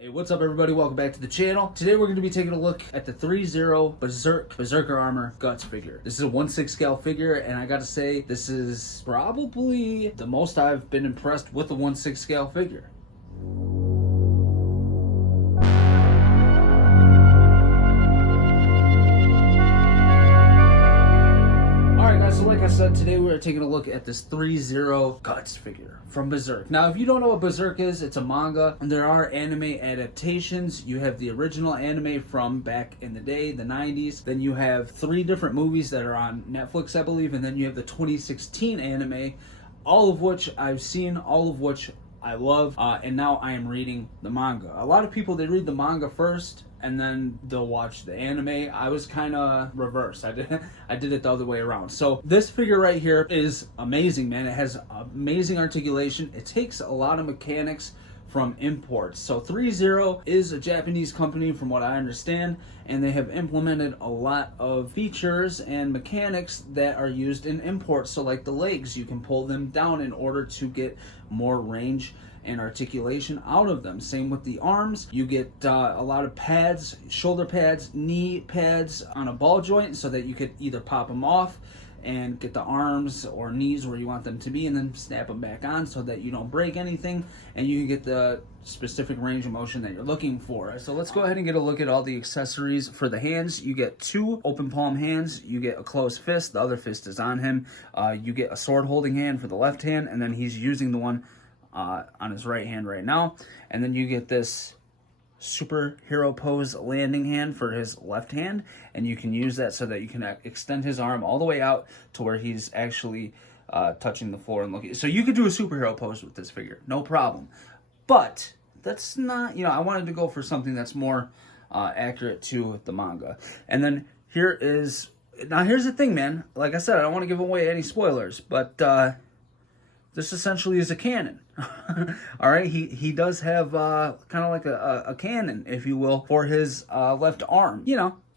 Hey, what's up everybody? Welcome back to the channel. Today we're going to be taking a look at the Threezero Berserker Armor Guts figure. This is a 1/6 scale figure, and I gotta say, this is probably the most I've been impressed with a 1/6 scale figure. So like I said, today we're taking a look at this Threezero Guts figure from Berserk. Now, if you don't know what Berserk is, it's a manga, and there are anime adaptations. You have the original anime from back in the day, the 90s. Then you have 3 different movies that are on Netflix, I believe, and then you have the 2016 anime, all of which I've seen, all of which I love, and now I am reading the manga. A lot of people, they read the manga first, and then they'll watch the anime. I was kind of reversed. I did it the other way around. So this figure right here is amazing, man. It has amazing articulation. It takes a lot of mechanics from imports. So Threezero is a Japanese company from what I understand, and they have implemented a lot of features and mechanics that are used in imports. So like the legs, you can pull them down in order to get more range and articulation out of them. Same with the arms. You get a lot of pads, shoulder pads, knee pads on a ball joint so that you could either pop them off and get the arms or knees where you want them to be, and then snap them back on so that you don't break anything and you can get the specific range of motion that you're looking for. So let's go ahead and get a look at all the accessories for the hands. You get 2 open palm hands, you get a closed fist, the other fist is on him, you get a sword holding hand for the left hand, and then he's using the one on his right hand right now, and then you get this superhero pose landing hand for his left hand, and you can use that so that you can extend his arm all the way out to where he's actually touching the floor and looking. So you could do a superhero pose with this figure, no problem. But that's not, I wanted to go for something that's more accurate to the manga. And then here's the thing, man. Like I said, I don't want to give away any spoilers, but this essentially is a cannon. All right, he does have kind of like a cannon, if you will, for his left arm.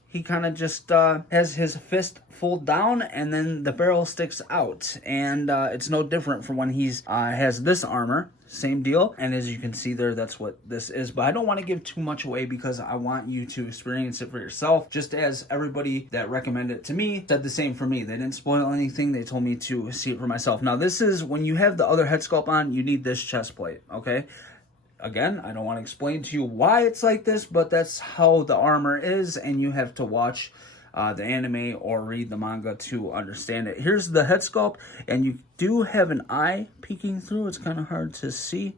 He kind of just has his fist fold down, and then the barrel sticks out. And it's no different from when he's has this armor. Same deal. And as you can see there, that's what this is. But I don't want to give too much away because I want you to experience it for yourself. Just as everybody that recommended it to me said the same for me. They didn't spoil anything. They told me to see it for myself. Now, this is when you have the other head sculpt on, you need this chest plate, okay? Again, I don't want to explain to you why it's like this, but that's how the armor is, and you have to watch the anime or read the manga to understand it. Here's the head sculpt, and you do have an eye peeking through. It's kind of hard to see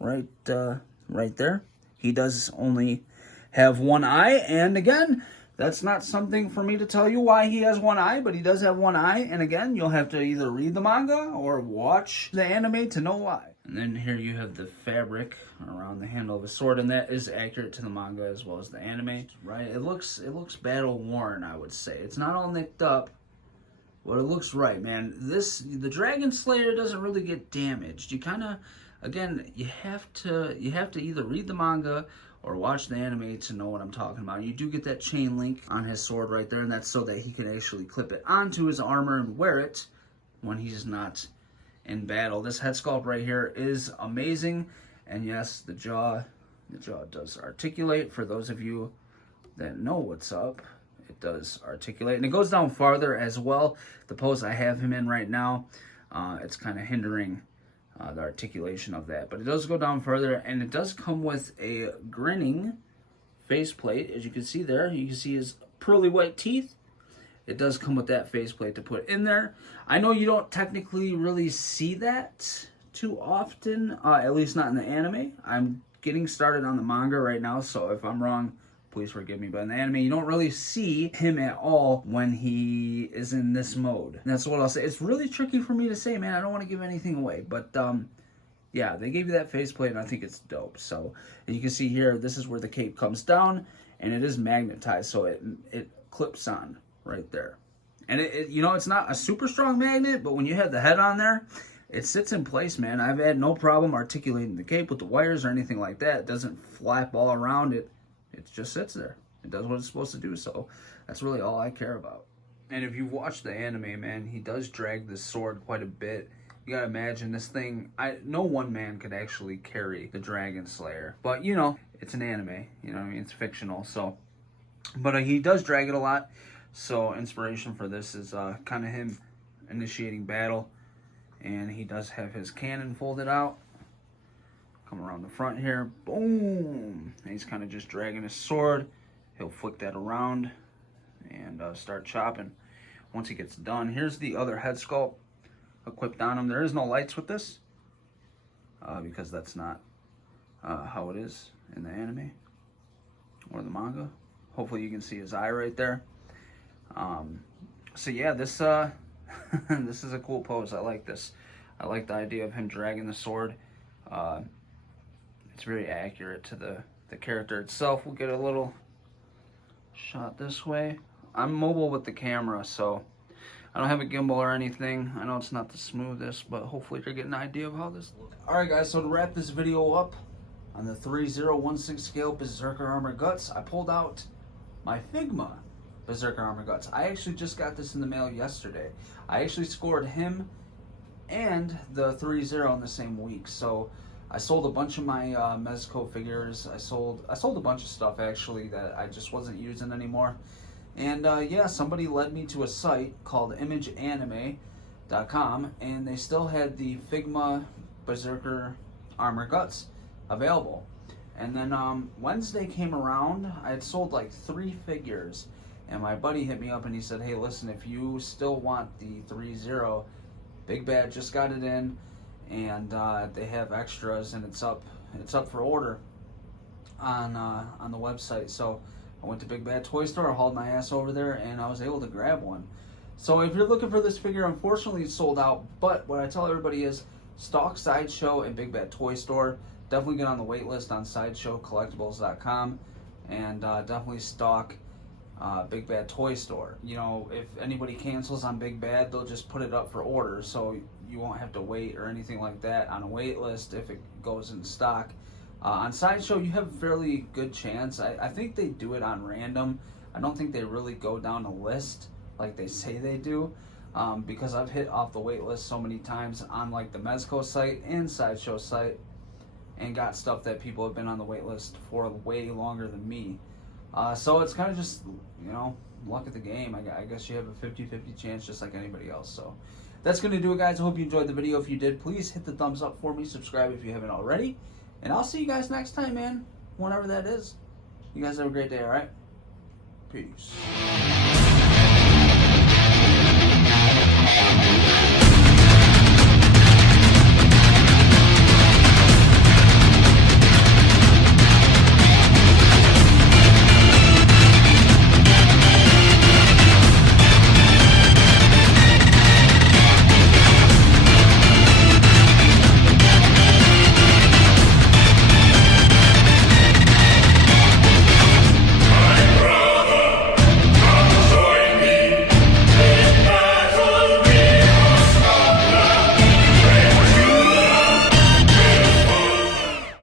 right there. He does only have one eye, and again, that's not something for me to tell you why he has one eye, but he does have one eye, and again, you'll have to either read the manga or watch the anime to know why. And then here you have the fabric around the handle of a sword, and that is accurate to the manga as well as the anime. Right? It looks battle worn, I would say. It's not all nicked up, but it looks right, man. The Dragon Slayer doesn't really get damaged. You kind of, again, you have to either read the manga or watch the anime to know what I'm talking about. You do get that chain link on his sword right there, and that's so that he can actually clip it onto his armor and wear it when he's not in battle. This head sculpt right here is amazing, and yes, the jaw does articulate. For those of you that know what's up, it does articulate, and it goes down farther as well. The pose I have him in right now, it's kind of hindering the articulation of that, but it does go down further, and it does come with a grinning faceplate. As you can see there, you can see his pearly white teeth. It does come with that faceplate to put in there. I know you don't technically really see that too often, at least not in the anime. I'm getting started on the manga right now, so if I'm wrong, please forgive me. But in the anime, you don't really see him at all when he is in this mode. And that's what I'll say. It's really tricky for me to say, man. I don't want to give anything away. But yeah, they gave you that faceplate, and I think it's dope. So, and you can see here, this is where the cape comes down, and it is magnetized, so it clips on right there. And it's not a super strong magnet, but when you have the head on there, it sits in place, man. I've had no problem articulating the cape with the wires or anything like that. It doesn't flap all around it. It just sits there. It does what it's supposed to do, so that's really all I care about. And if you've watched the anime, man, he does drag this sword quite a bit. You gotta imagine this thing, no one man could actually carry the Dragon Slayer. But, it's an anime, you know what I mean? It's fictional, so. But he does drag it a lot, so inspiration for this is kind of him initiating battle. And he does have his cannon folded out. Come around the front here, boom! And he's kind of just dragging his sword. He'll flick that around and start chopping. Once he gets done, here's the other head sculpt equipped on him. There is no lights with this because that's not how it is in the anime or the manga. Hopefully you can see his eye right there. So yeah, this this is a cool pose. I like this. I like the idea of him dragging the sword. It's very accurate to the character itself. We'll get a little shot this way. I'm mobile with the camera, so I don't have a gimbal or anything. I know it's not the smoothest, but hopefully you're getting an idea of how this looks. Alright guys, so to wrap this video up, on the 3016 scale Berserker Armor Guts, I pulled out my Figma Berserker Armor Guts. I actually just got this in the mail yesterday. I actually scored him and the Threezero in the same week. So I sold a bunch of my Mezco figures. I sold a bunch of stuff actually that I just wasn't using anymore. And yeah, somebody led me to a site called imageanime.com, and they still had the Figma Berserker Armor Guts available. And then Wednesday came around. I had sold like 3 figures, and my buddy hit me up and he said, hey, listen, if you still want the Threezero, Big Bad just got it in, and they have extras, and it's up for order on the website. So I went to Big Bad Toy Store, I hauled my ass over there, and I was able to grab one. So if you're looking for this figure, unfortunately it's sold out, but what I tell everybody is stalk Sideshow and Big Bad Toy Store. Definitely get on the wait list on SideshowCollectibles.com, and definitely stalk Big Bad Toy Store. You know, if anybody cancels on Big Bad, they'll just put it up for order, so you won't have to wait or anything like that on a wait list if it goes in stock. On Sideshow, you have a fairly good chance. I think they do it on random. I don't think they really go down a list like they say they do, because I've hit off the wait list so many times on like the Mezco site and Sideshow site, and got stuff that people have been on the wait list for way longer than me. So it's kind of just, you know, luck of the game. I guess you have a 50-50 chance just like anybody else. So that's going to do it, guys. I hope you enjoyed the video. If you did, please hit the thumbs up for me. Subscribe if you haven't already. And I'll see you guys next time, man. Whenever that is. You guys have a great day, alright? Peace.